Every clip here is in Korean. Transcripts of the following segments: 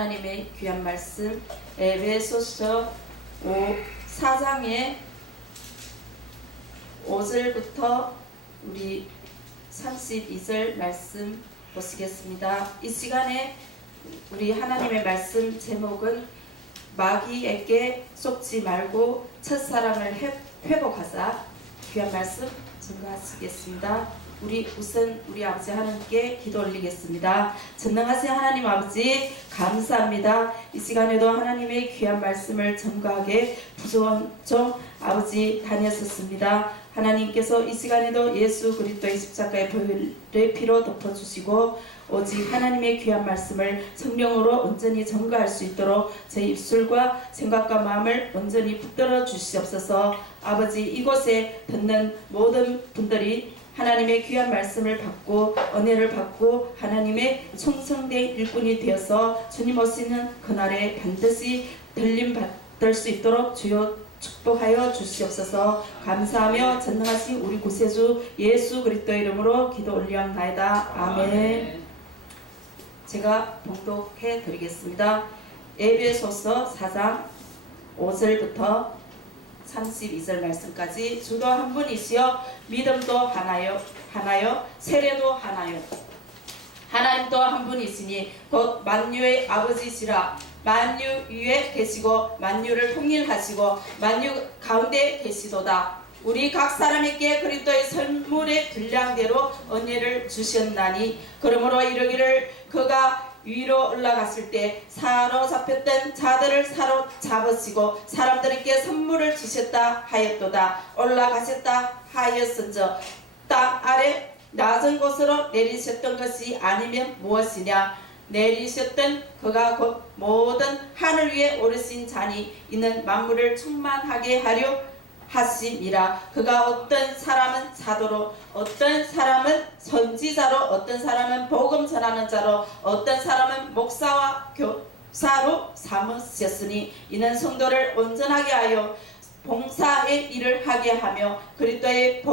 하나님의 귀한 말씀 에베소서 4장의 5절부터 우리 32절 말씀 보시겠습니다. 이 시간에 우리 하나님의 말씀 제목은 마귀에게 속지 말고 첫사랑을 회복하자. 귀한 말씀 증거하시겠습니다. 우선 우리 아버지 하나님께 기도 올리겠습니다. 전능하신 하나님 아버지 감사합니다. 이 시간에도 하나님의 귀한 말씀을 전가하게 부조한 종 아버지 다녔었습니다. 하나님께서 이 시간에도 예수 그리스도의 십자가의 보혈의 피로 덮어주시고 오직 하나님의 귀한 말씀을 성령으로 온전히 전가할 수 있도록 제 입술과 생각과 마음을 온전히 붙들어 주시옵소서. 아버지, 이곳에 듣는 모든 분들이 하나님의 귀한 말씀을 받고 은혜를 받고 하나님의 충성된 일꾼이 되어서 주님 오시는 그날에 반드시 들림 받을 수 있도록 주여 축복하여 주시옵소서. 감사하며 전능하신 우리 구세주 예수 그리스도의 이름으로 기도 올리옵나이다. 아멘. 제가 봉독해 드리겠습니다. 에베소서 4장 5절부터 32절 말씀까지. 주도 한 분이시여 믿음도 하나요 세례도 하나요 하나님도 한 분이시니 곧 만유의 아버지시라. 만유 위에 계시고 만유를 통일하시고 만유 가운데 계시도다. 우리 각 사람에게 그리스도의 선물의 분량대로 은혜를 주셨나니 그러므로 이르기를 그가 위로 올라갔을 때 사로잡혔던 자들을 사로잡으시고 사람들에게 선물을 주셨다 하였도다. 올라가셨다 하였은저 땅 아래 낮은 곳으로 내리셨던 것이 아니면 무엇이냐. 내리셨던 그가 곧 모든 하늘 위에 오르신 자니 이는 만물을 충만하게 하려 하심이라. 그가 어떤 사람은 사도로 어떤 사람은 선지자로 어떤 사람은 복음 전하는 자로 어떤 사람은 목사와 교사로 삼으셨으니 이는 성도를 온전하게 하여 봉사의 일을 하게 하며 그리스도의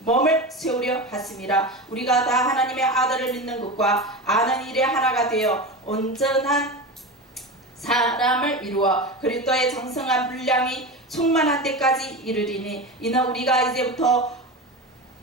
몸을 세우려 하심이라. 우리가 다 하나님의 아들을 믿는 것과 아는 일에 하나가 되어 온전한 사람을 이루어 그리스도의 정성한 분량이 충만한 때까지 이르리니 이는 우리가 이제부터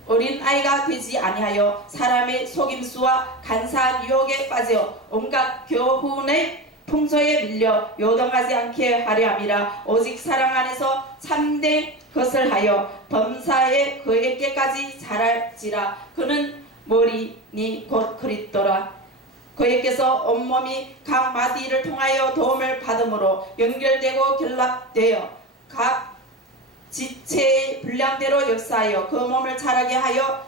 어린아이가 되지 아니하여 사람의 속임수와 간사한 유혹에 빠져 온갖 교훈의 풍조에 밀려 요동하지 않게 하려 함이라. 오직 사랑 안에서 참된 것을 하여 범사에 그에게까지 자랄지라. 그는 머리니 곧 그리스도라. 그에게서 온몸이 각 마디를 통하여 도움을 받음으로 연결되고 결합되어 각 지체의 분량대로 역사하여 그 몸을 자라게 하여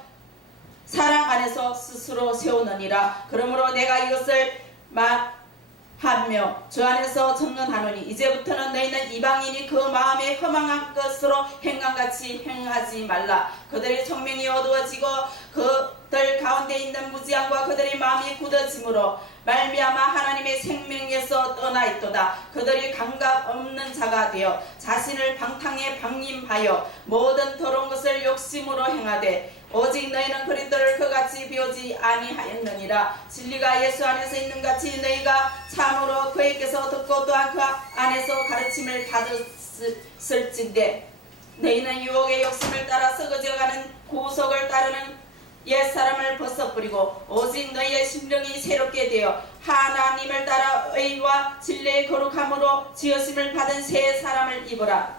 사랑 안에서 스스로 세우느니라. 그러므로 내가 이것을 말하며 주 안에서 증언하노니 이제부터는 너희는 이방인이 그 마음에 허망한 것으로 행함같이 행하지 말라. 그들의 청명이 어두워지고 그들 가운데 있는 무지함과 그들의 마음이 굳어짐으로 말미암아 하나님의 생명에서 떠나 있도다. 그들이 감각 없는 자가 되어 자신을 방탕에 방임하여 모든 더러운 것을 욕심으로 행하되 오직 너희는 그리스도를 그같이 배우지 아니하였느니라. 진리가 예수 안에서 있는 같이 너희가 참으로 그에게서 듣고 또한 그 안에서 가르침을 받았을진데 너희는 유혹의 욕심을 따라 썩어져가는 구속을 따르는 옛사람을 벗어버리고 오직 너희의 심령이 새롭게 되어 하나님을 따라 의와 진리의 거룩함으로 지으심을 받은 새 사람을 입으라.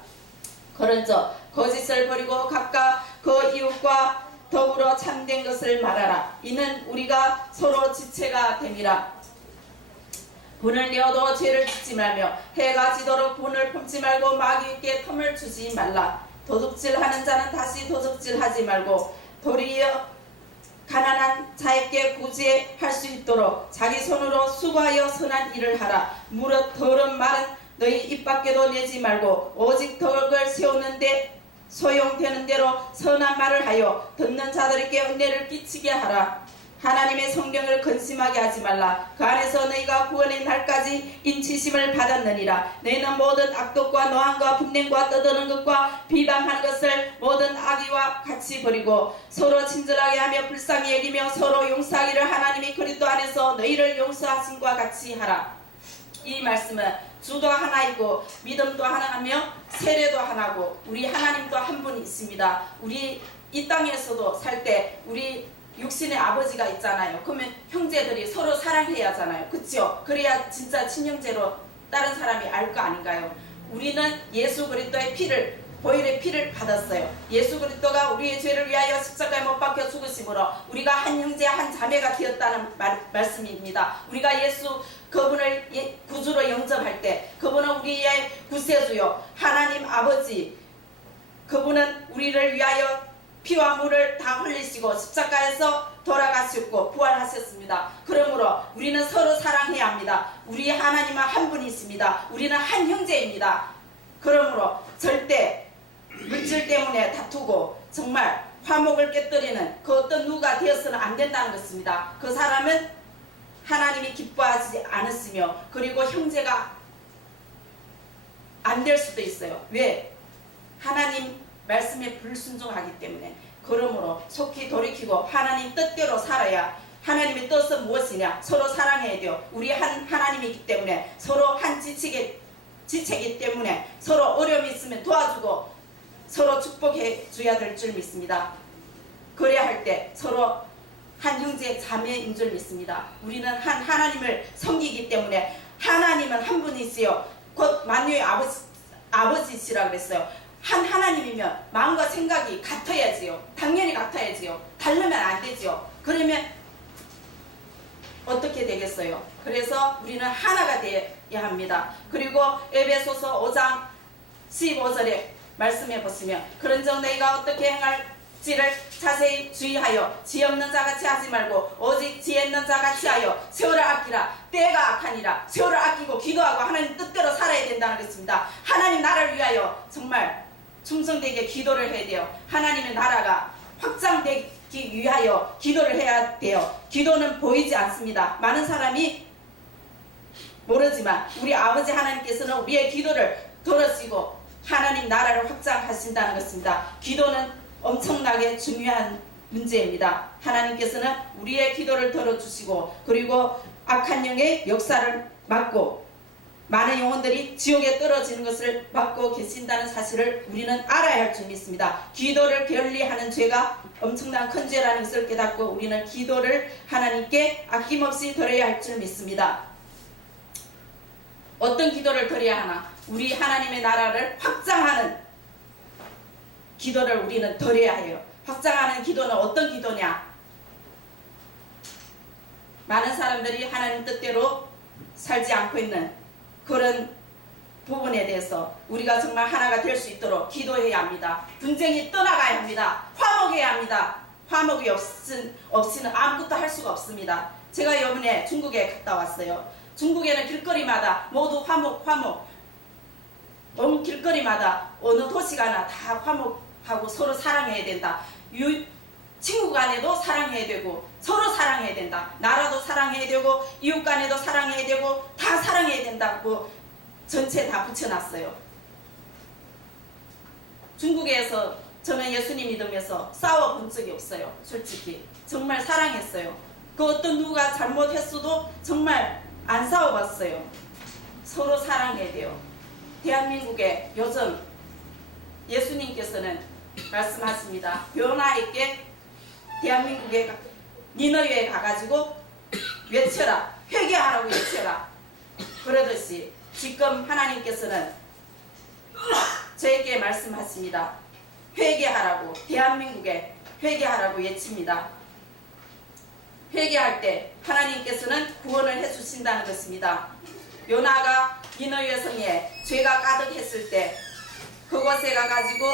그런즉 거짓을 버리고 각각 그 이웃과 더불어 참된 것을 말하라. 이는 우리가 서로 지체가 됨이라. 분을 내어도 죄를 짓지 말며 해가 지도록 분을 품지 말고 마귀에게 틈을 주지 말라. 도둑질하는 자는 다시 도둑질하지 말고 도리어 가난한 자에게 구제할 수 있도록 자기 손으로 수고하여 선한 일을 하라. 무릇 더러운 말은 너희 입 밖에도 내지 말고 오직 덕을 세우는데 소용되는 대로 선한 말을 하여 듣는 자들에게 은혜를 끼치게 하라. 하나님의 성령을 근심하게 하지 말라. 그 안에서 너희가 구원의 날까지 인치심을 받았느니라. 너희는 모든 악독과 노함과 분냄과 떠드는 것과 비방하는 것을 모든 악의와 같이 버리고 서로 친절하게 하며 불쌍히 여기며 서로 용서하기를 하나님이 그리스도 안에서 너희를 용서하심과 같이 하라. 이 말씀은 주도 하나이고 믿음도 하나하며 세례도 하나고 우리 하나님도 한 분이 있습니다. 우리 이 땅에서도 살 때 우리 육신의 아버지가 있잖아요. 그러면 형제들이 서로 사랑해야 하잖아요. 그렇죠? 그래야 진짜 친형제로 다른 사람이 알 거 아닌가요? 우리는 예수 그리스도의 피를, 보혈의 피를 받았어요. 예수 그리스도가 우리의 죄를 위하여 십자가에 못 박혀 죽으심으로 우리가 한 형제 한 자매가 되었다는 말씀입니다. 우리가 예수 그분을 구주로 영접할 때 그분은 우리의 구세주요 하나님 아버지, 그분은 우리를 위하여 피와 물을 다 흘리시고 십자가에서 돌아가셨고 부활하셨습니다. 그러므로 우리는 서로 사랑해야 합니다. 우리 하나님은 한 분이십니다. 우리는 한 형제입니다. 그러므로 절대 물질 때문에 다투고 정말 화목을 깨뜨리는 그 어떤 누가 되어서는 안 된다는 것입니다. 그 사람은 하나님이 기뻐하지 않으시며 그리고 형제가 안 될 수도 있어요. 왜? 하나님 말씀에 불순종하기 때문에. 그러므로 속히 돌이키고 하나님 뜻대로 살아야, 하나님의 뜻은 무엇이냐? 서로 사랑해야 돼요. 우리 한 하나님이기 때문에, 서로 한 지체이기 때문에 서로 어려움이 있으면 도와주고 서로 축복해 줘야 될 줄 믿습니다. 그래야 할 때 서로 한 형제 자매인 줄 믿습니다. 우리는 한 하나님을 섬기기 때문에, 하나님은 한 분이시요 곧 만유의 아버지시라 그랬어요. 한 하나님이면 마음과 생각이 같아야지요. 당연히 같아야지요. 다르면 안 되지요. 그러면 어떻게 되겠어요? 그래서 우리는 하나가 되어야 합니다. 그리고 에베소서 5장 15절에 말씀해 보시면, 그런즉 너희가 어떻게 행할지를 자세히 주의하여 지 없는 자같이 하지 말고 오직 지혜 있는 자같이 하여 세월을 아끼라. 때가 악하니라. 세월을 아끼고 기도하고 하나님 뜻대로 살아야 된다는 것입니다. 하나님 나라를 위하여 정말 충성되게 기도를 해야 돼요. 하나님의 나라가 확장되기 위하여 기도를 해야 돼요. 기도는 보이지 않습니다. 많은 사람이 모르지만 우리 아버지 하나님께서는 우리의 기도를 들으시고 하나님 나라를 확장하신다는 것입니다. 기도는 엄청나게 중요한 문제입니다. 하나님께서는 우리의 기도를 들어주시고 그리고 악한 영의 역사를 막고 많은 영혼들이 지옥에 떨어지는 것을 막고 계신다는 사실을 우리는 알아야 할 줄 믿습니다. 기도를 게을리하는 죄가 엄청난 큰 죄라는 것을 깨닫고 우리는 기도를 하나님께 아낌없이 드려야 할 줄 믿습니다. 어떤 기도를 드려야 하나? 우리 하나님의 나라를 확장하는 기도를 우리는 드려야 해요. 확장하는 기도는 어떤 기도냐? 많은 사람들이 하나님 뜻대로 살지 않고 있는 그런 부분에 대해서 우리가 정말 하나가 될 수 있도록 기도해야 합니다. 분쟁이 떠나가야 합니다. 화목해야 합니다. 화목이 없이는 아무것도 할 수가 없습니다. 제가 이번에 중국에 갔다 왔어요. 중국에는 길거리마다 모두 화목. 온 길거리마다 어느 도시 가나 다 화목하고 서로 사랑해야 된다. 친구 간에도 사랑해야 되고 서로 사랑해야 된다. 나라도 사랑해야 되고 이웃 간에도 사랑해야 되고 다 사랑해야 된다고 전체 다 붙여놨어요. 중국에서 저는 예수님 믿으면서 싸워본 적이 없어요. 솔직히 정말 사랑했어요. 그 어떤 누가 잘못했어도 정말 안 싸워봤어요. 서로 사랑해야 돼요. 대한민국에 요즘 예수님께서는 말씀하십니다. 요나 있게 대한민국에 니너웨에 가가지고 외쳐라. 회개하라고 외쳐라. 그러듯이 지금 하나님께서는 저에게 말씀하십니다. 회개하라고, 대한민국에 회개하라고 외칩니다. 회개할 때 하나님께서는 구원을 해주신다는 것입니다. 요나가 니너웨 성에 죄가 가득했을 때 그곳에 가가지고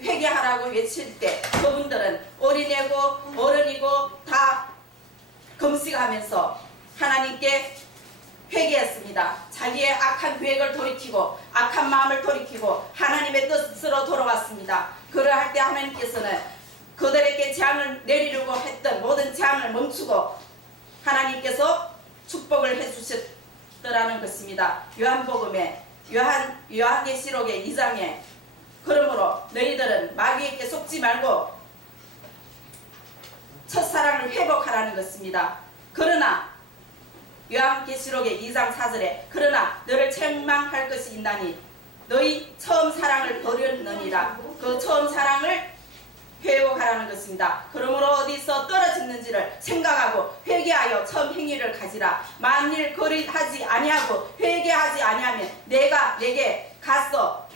회개하라고 외칠 때 그분들은 어린애고 어른이고 다 금식하면서 하나님께 회개했습니다. 자기의 악한 계획을 돌이키고 악한 마음을 돌이키고 하나님의 뜻으로 돌아왔습니다. 그러할 때 하나님께서는 그들에게 재앙을 내리려고 했던 모든 재앙을 멈추고 하나님께서 축복을 해주셨더라는 것입니다. 요한복음에 요한계시록의 2장에 그러므로 너희들은 마귀에게 속지 말고 첫사랑을 회복하라는 것입니다. 그러나 요한계시록의 2장 4절에 그러나 너를 책망할 것이 있나니 너희 처음 사랑을 버렸느니라. 그 처음 사랑을 회복하라는 것입니다. 그러므로 어디서 떨어졌는지를 생각하고 회개하여 처음 행위를 가지라. 만일 그리하지 아니하고 회개하지 아니하면 내가 내게 가서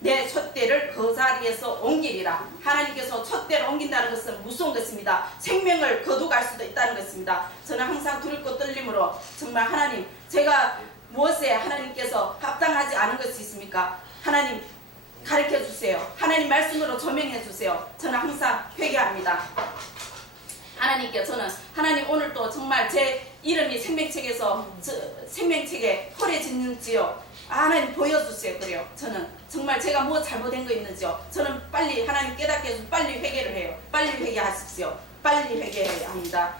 내 촛대를 그 자리에서 옮기리라. 하나님께서 촛대를 옮긴다는 것은 무서운 것입니다. 생명을 거두갈 수도 있다는 것입니다. 저는 항상 두렵고 떨림으로 정말 하나님, 제가 무엇에 하나님께서 합당하지 않은 것이 있습니까? 하나님 가르쳐 주세요. 하나님 말씀으로 조명해 주세요. 저는 항상 회개합니다. 하나님께 저는 하나님 오늘도 정말 제 이름이 생명책에서 생명책에 허래지는지요. 하나님 보여주세요. 그래요. 저는 정말 제가 뭐 잘못된 거 있는지요. 저는 빨리 하나님 깨닫게 해서 빨리 회개를 해요. 빨리 회개하십시오. 빨리 회개해야 합니다.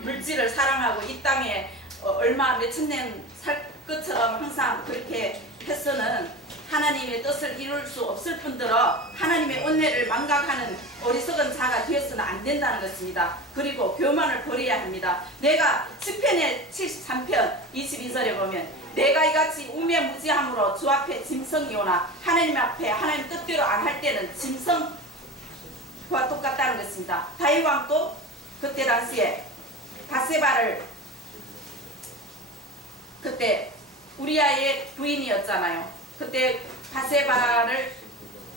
물질을 사랑하고 이 땅에 얼마 몇천 년 살 것처럼 항상 그렇게 해서는 하나님의 뜻을 이룰 수 없을 뿐더러 하나님의 은혜를 망각하는 어리석은 자가 되어서는 안 된다는 것입니다. 그리고 교만을 버려야 합니다. 내가 시편의 73편 22절에 보면 내가 이같이 우매무지함으로 주 앞에 짐승이오나 하나님 앞에 하나님 뜻대로 안 할 때는 짐승과 똑같다는 것입니다. 다윗 왕도 그때 당시에 바세바를 그때 우리아의 부인이었잖아요. 그때 바세바를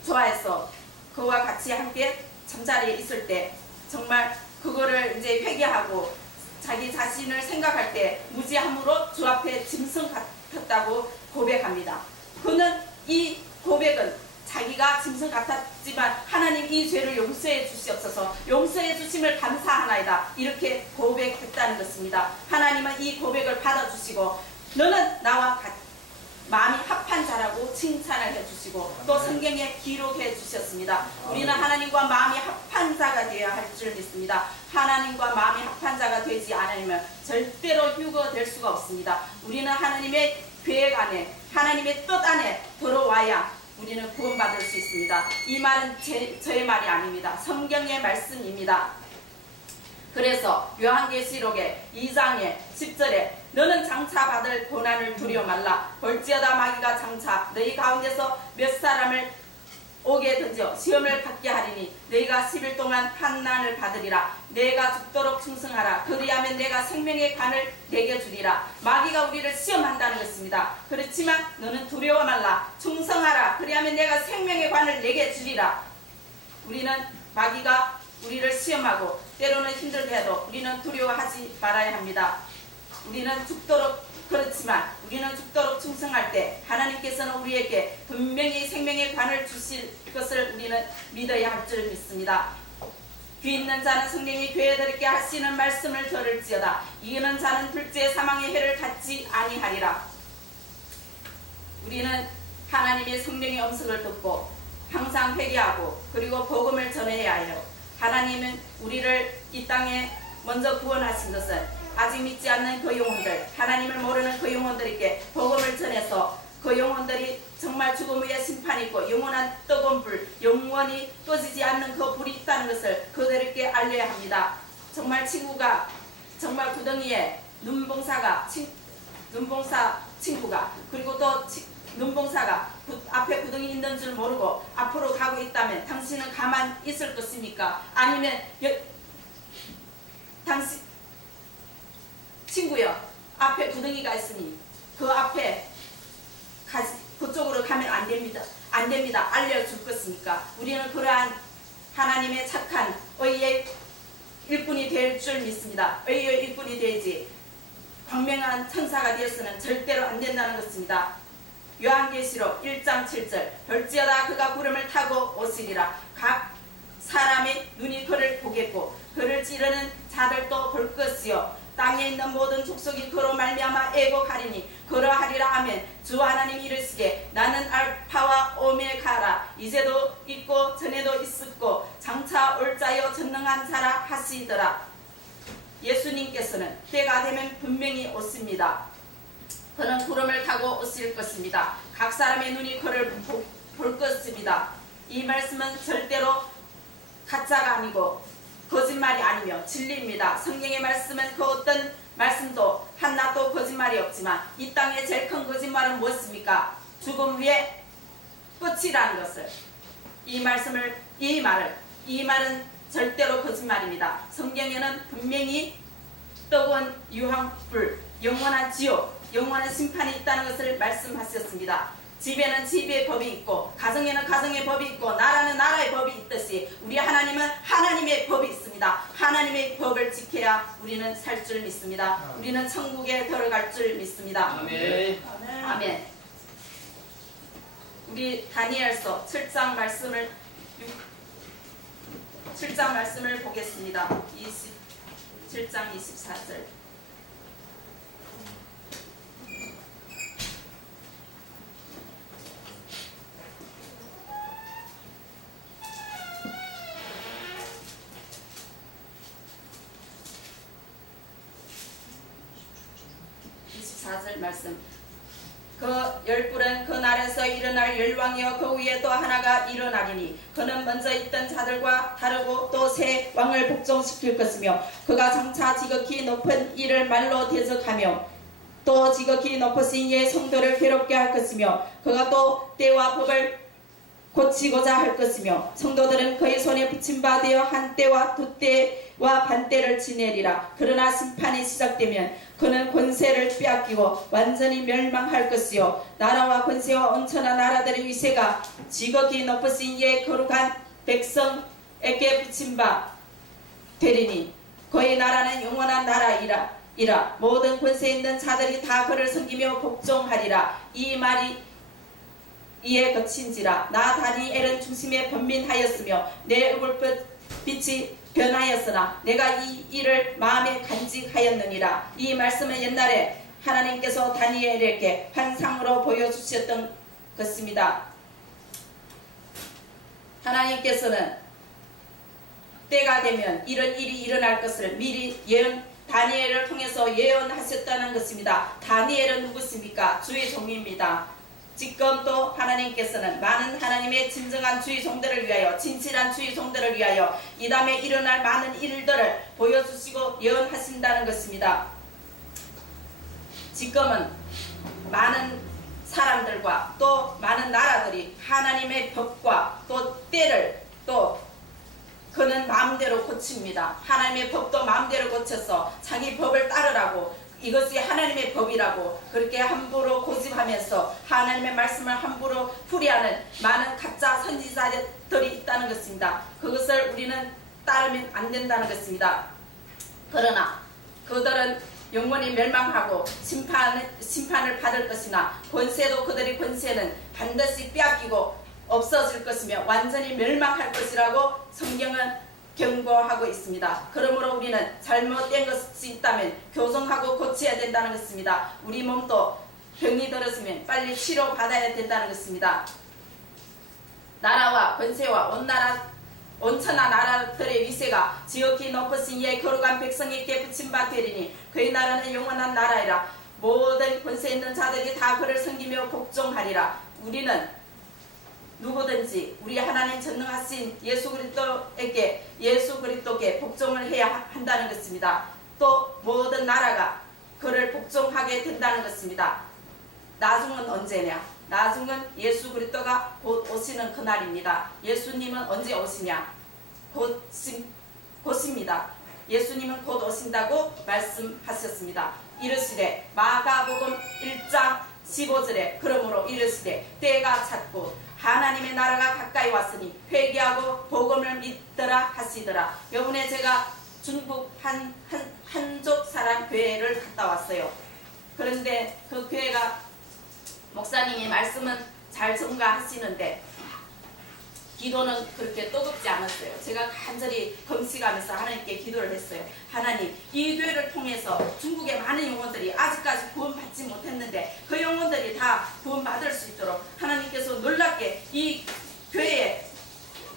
좋아해서 그와 같이 함께 잠자리에 있을 때 정말 그거를 이제 회개하고 자기 자신을 생각할 때 무지함으로 주 앞에 짐승 같았다고 고백합니다. 그는 이 고백은 자기가 짐승 같았지만 하나님 이 죄를 용서해 주시옵소서, 용서해 주심을 감사하나이다, 이렇게 고백했다는 것입니다. 하나님은 이 고백을 받아주시고 너는 나와 마음이 합한 자라고 칭찬을 해주시고 또 성경에 기록해 주셨습니다. 우리는 하나님과 마음이 합한 자가 되어야 할 줄 믿습니다. 하나님과 마음이 합한 자가 되지 않으면 절대로 휴거될 수가 없습니다. 우리는 하나님의 계획 안에, 하나님의 뜻 안에 들어와야 우리는 구원받을 수 있습니다. 이 말은 저의 말이 아닙니다. 성경의 말씀입니다. 그래서 요한계시록의 2장의 10절에 너는 장차 받을 고난을 두려워 말라. 볼지어다 마귀가 장차 너희 가운데서 몇 사람을 오게 던져 시험을 받게 하리니 너희가 10일 동안 환난을 받으리라. 내가 죽도록 충성하라. 그리하면 내가 생명의 관을 내게 주리라. 마귀가 우리를 시험한다는 것입니다. 그렇지만 너는 두려워 말라. 충성하라. 그리하면 내가 생명의 관을 내게 주리라. 우리는 마귀가 우리를 시험하고 때로는 힘들게 해도 우리는 두려워하지 말아야 합니다. 우리는 죽도록, 그렇지만 우리는 죽도록 충성할 때 하나님께서는 우리에게 분명히 생명의 관을 주실 것을 우리는 믿어야 할 줄 믿습니다. 귀 있는 자는 성령이 교회들에게 하시는 말씀을 들을지어다. 이기는 자는 둘째 사망의 해를 받지 아니하리라. 우리는 하나님의 성령의 음성을 듣고 항상 회개하고 그리고 복음을 전해야 해요. 하나님은 우리를 이 땅에 먼저 구원하신 것은 아직 믿지 않는 그 영혼들, 하나님을 모르는 그 영혼들에게 복음을 전해서 그 영혼들이 정말 죽음 후에 심판이 있고 영원한 뜨거운 불, 영원히 꺼지지 않는 그 불이 있다는 것을 그들에게 알려야 합니다. 정말 친구가, 정말 구덩이에 눈봉사 친구가, 그리고 또 눈봉사가 앞에 구덩이 있는 줄 모르고 앞으로 가고 있다면 당신은 가만 있을 것입니까? 아니면 당신 친구여, 앞에 구덩이가 있으니 그 앞에 그쪽으로 가면 안 됩니다. 안 됩니다. 알려줄 것입니까? 우리는 그러한 하나님의 착한 의의 일꾼이 될 줄 믿습니다. 의의 일꾼이 되지 광명한 천사가 되어서는 절대로 안 된다는 것입니다. 요한계시록 1장 7절 볼지어다 그가 구름을 타고 오시리라. 각 사람의 눈이 그를 보겠고 그를 찌르는 자들도 볼 것이요 땅에 있는 모든 족속이 그로 말미암아 애곡하리니 그러하리라 하면 주 하나님 이르시되 나는 알파와 오메가라. 이제도 있고 전에도 있었고 장차 올 자여 전능한 자라 하시더라. 예수님께서는 때가 되면 분명히 오십니다. 그는 구름을 타고 오실 것입니다. 각 사람의 눈이 그를 볼 것입니다. 이 말씀은 절대로 가짜가 아니고 거짓말이 아니며 진리입니다. 성경의 말씀은 그 어떤 말씀도 한낱도 거짓말이 없지만 이 땅의 제일 큰 거짓말은 무엇입니까? 죽음 위에 끝이라는 것을. 이 말은 절대로 거짓말입니다. 성경에는 분명히 뜨거운 유황불, 영원한 지옥, 영원한 심판이 있다는 것을 말씀하셨습니다. 집에는 집의 법이 있고 가정에는 가정의 법이 있고 나라는 나라의 법이 있듯이 우리 하나님은 하나님의 법이 있습니다. 하나님의 법을 지켜야 우리는 살 줄 믿습니다. 우리는 천국에 들어갈 줄 믿습니다. 아멘. 아멘. 우리 다니엘서 7장 말씀을 보겠습니다. 7장 24절. 말씀. 그 열불은 그 날에서 일어날 열왕이요 그 위에 또 하나가 일어나리니 그는 먼저 있던 자들과 다르고 또 새 왕을 복종시킬 것이며 그가 장차 지극히 높은 이를 말로 대적하며 또 지극히 높으신 이의 성도를 괴롭게 할 것이며 그가 또 때와 법을 고치고자 할 것이며 성도들은 그의 손에 붙임바 되어 한 때와 두 때와 반 때를 지내리라. 그러나 심판이 시작되면 그는 권세를 빼앗기고 완전히 멸망할 것이요 나라와 권세와 온천한 나라들의 위세가 지극히 높으신 이의 거룩한 백성에게 붙임바 되리니 그의 나라는 영원한 나라이라. 모든 권세 있는 자들이 다 그를 섬기며 복종하리라. 이 말이 이에 거친지라. 나 다니엘은 중심에 번민하였으며 내 얼굴빛이 변하였으나 내가 이 일을 마음에 간직하였느니라. 이 말씀은 옛날에 하나님께서 다니엘에게 환상으로 보여주셨던 것입니다. 하나님께서는 때가 되면 이런 일이 일어날 것을 미리 다니엘을 통해서 예언하셨다는 것입니다. 다니엘은 누구십니까? 주의 종입니다. 지금도 하나님께서는 많은 하나님의 진정한 주의 종들을 위하여 진실한 주의 종들을 위하여 이 다음에 일어날 많은 일들을 보여주시고 예언하신다는 것입니다. 지금은 많은 사람들과 또 많은 나라들이 하나님의 법과 또 때를 또 그는 마음대로 고칩니다. 하나님의 법도 마음대로 고쳐서 자기 법을 따르라고 이것이 하나님의 법이라고 그렇게 함부로 고집하면서 하나님의 말씀을 함부로 풀이하는 많은 가짜 선지자들이 있다는 것입니다. 그것을 우리는 따르면 안 된다는 것입니다. 그러나 그들은 영원히 멸망하고 심판을 받을 것이나 권세도 그들의 권세는 반드시 빼앗기고 없어질 것이며 완전히 멸망할 것이라고 성경은 경고하고 있습니다. 그러므로 우리는 잘못된 것이 있다면 교정하고 고쳐야 된다는 것입니다. 우리 몸도 병이 들었으면 빨리 치료받아야 된다는 것입니다. 나라와 권세와 온천한 나라들의 위세가 지극히 높으신 이의 거룩한 백성에게 붙임바 되리니 그의 나라는 영원한 나라이라. 모든 권세 있는 자들이 다 그를 섬기며 복종하리라. 우리는 누구든지 우리 하나님 전능하신 예수 그리스도께 복종을 해야 한다는 것입니다. 또 모든 나라가 그를 복종하게 된다는 것입니다. 나중은 언제냐? 나중은 예수 그리스도가 곧 오시는 그날입니다. 예수님은 언제 오시냐? 곧입니다. 예수님은 곧 오신다고 말씀하셨습니다. 이르시되 마가복음 1장 15절에 그러므로 이르시되 때가 찼고 하나님의 나라가 가까이 왔으니 회개하고 복음을 믿더라 하시더라. 요번에 제가 중국 한족 사람 교회를 갔다 왔어요. 그런데 그 교회가 목사님이 말씀은 잘 전가하시는데 기도는 그렇게 뜨겁지 않았어요. 제가 간절히 금식하면서 하나님께 기도를 했어요. 하나님, 이 교회를 통해서 중국의 많은 영혼들이 아직까지 구원받지 못했는데 그 영혼들이 다 구원받을 수 있도록 하나님께서 놀랍게 이 교회에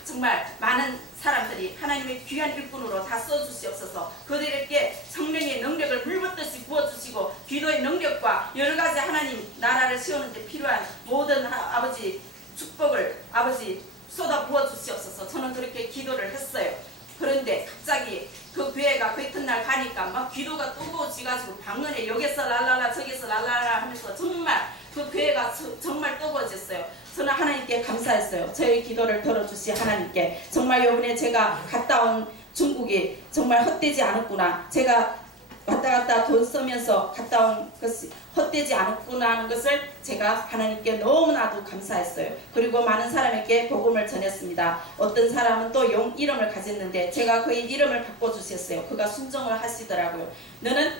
정말 많은 사람들이 하나님의 귀한 일꾼으로 다 써주시옵소서. 그들에게 성령의 능력을 물붓듯이 부어주시고 기도의 능력과 여러가지 하나님 나라를 세우는 데 필요한 모든 아버지 축복을 아버지 쏟아 부어 주시옵소서. 저는 그렇게 기도를 했어요. 그런데 갑자기 그 교회가 그 이튿날 가니까 막 기도가 뜨거워지가지고 방언에 여기서 랄랄라 저기서 랄랄라 하면서 정말 그 교회가 정말 뜨거워졌어요. 저는 하나님께 감사했어요. 저의 기도를 들어주신 하나님께. 정말 이번에 제가 갔다 온 중국이 정말 헛되지 않았구나. 제가 왔다 갔다 돈 쓰면서 갔다 온 것이 헛되지 않았구나 하는 것을 제가 하나님께 너무나도 감사했어요. 그리고 많은 사람에게 복음을 전했습니다. 어떤 사람은 또 용 이름을 가졌는데 제가 그의 이름을 바꿔주셨어요. 그가 순종을 하시더라고요. 너는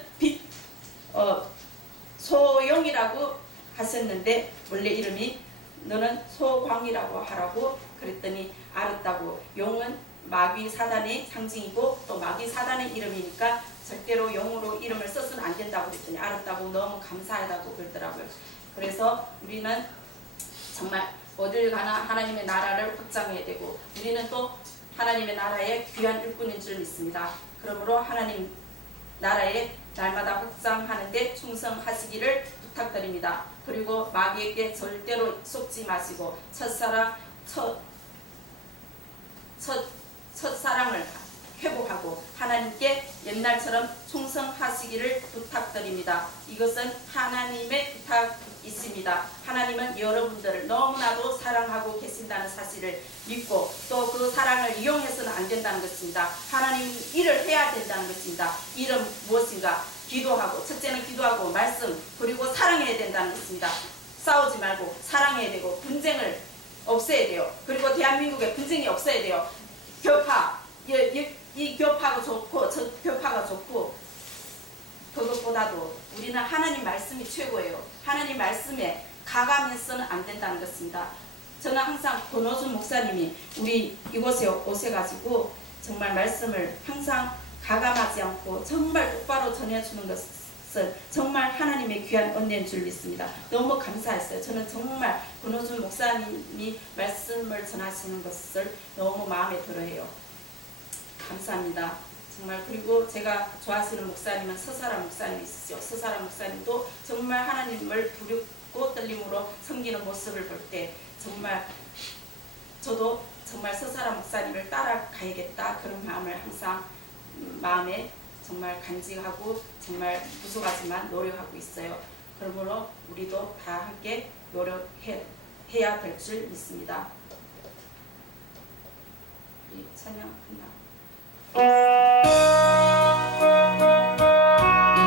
소용이라고 하셨는데 원래 이름이 너는 소광이라고 하라고 그랬더니 알았다고. 용은 마귀 사단의 상징이고 또 마귀 사단의 이름이니까 절대로 용으로 이름을 써서는 안 된다고 그랬더니 알았다고 너무 감사하다고 그러더라고요. 그래서 우리는 정말 어딜 가나 하나님의 나라를 확장해야 되고 우리는 또 하나님의 나라의 귀한 일꾼인 줄 믿습니다. 그러므로 하나님 나라에 날마다 확장하는데 충성하시기를 부탁드립니다. 그리고 마귀에게 절대로 속지 마시고 첫사랑을 회복하고 하나님께 옛날처럼 충성하시기를 부탁드립니다. 이것은 하나님의 부탁이십니다. 하나님은 여러분들을 너무나도 사랑하고 계신다는 사실을 믿고 또 그 사랑을 이용해서는 안 된다는 것입니다. 하나님 일을 해야 된다는 것입니다. 일은 무엇인가? 기도하고, 첫째는 기도하고 말씀, 그리고 사랑해야 된다는 것입니다. 싸우지 말고 사랑해야 되고 분쟁을 없애야 돼요. 그리고 대한민국에 분쟁이 없어야 돼요. 교파, 이 교파가 좋고 저 교파가 좋고 그것보다도 우리는 하나님 말씀이 최고예요. 하나님 말씀에 가감해서는 안 된다는 것입니다. 저는 항상 권호준 목사님이 우리 이곳에 오셔가지고 정말 말씀을 항상 가감하지 않고 정말 똑바로 전해주는 것은 정말 하나님의 귀한 은혜인 줄 믿습니다. 너무 감사했어요. 저는 정말 권호준 목사님이 말씀을 전하시는 것을 너무 마음에 들어해요. 감사합니다. 정말. 그리고 제가 좋아하시는 목사님은 서사라 목사님이시죠. 서사라 목사님도 정말 하나님을 부르고 떨림으로 섬기는 모습을 볼 때 정말 저도 정말 서사라 목사님을 따라가야겠다 그런 마음을 항상 마음에 정말 간직하고 정말 부족하지만 노력하고 있어요. 그러므로 우리도 다 함께 노력해야 될 줄 믿습니다. 우리 찬양 끝나.